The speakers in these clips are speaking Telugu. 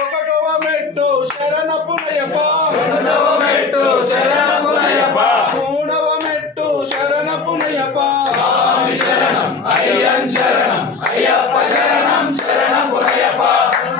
ఒకటవ మెట్టు శరణపునయప, రెండవ మెట్టు శరణపునయప, మూడవ మెట్టు శరణపునయప, స్వామి శరణం అయ్యన్ శరణం అయ్యప్ప శరణం శరణపునయప,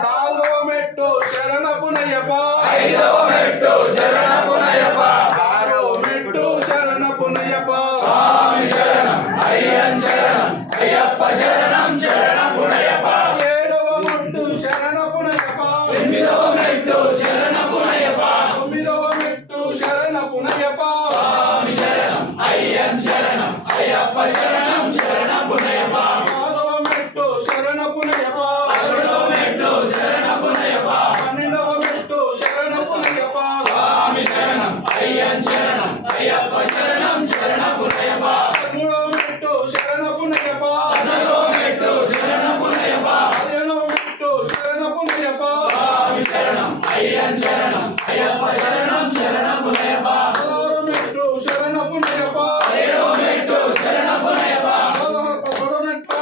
నాలుగవ మెట్టు శరణపునయప, ఐదవ మెట్టు శరణపునయప, ఆరవ మెట్టు శరణపునయప, స్వామి శరణం అయ్యన్ శరణం అయ్యప్ప శరణం శరణపునయప, ఏడవ మెట్టు శరణపునయప, ఎనిమిదవ మెట్టు శరణపునయప, తొమ్మిదవ మెట్టు శరణపునయప, స్వామి శరణం అయ్యన్ శరణం అయ్యప్ప శరణం శరణపునయప, పదవ మెట్టు శరణపునయప, పదకొండవ మెట్టు శరణపునయప, పన్నెండవ మెట్టు శరణపునయప, స్వామి శరణం అయ్యన్ శరణం అయ్యప్ప శరణం శరణపునయప, పదమూడవ మెట్టు శరణపునయప, పద్నాలుగవ మెట్టు శరణపునయప, పదిహేనవ మెట్టు శరణపునయప, స్వామి శరణం అయ్యన్ శరణం అయ్యప్ప శరణం శరణపునయప, పదహారు మెట్టు శరణపునయప, పదిహేడవ మెట్టు శరణపునయప, పదహారు మెట్టు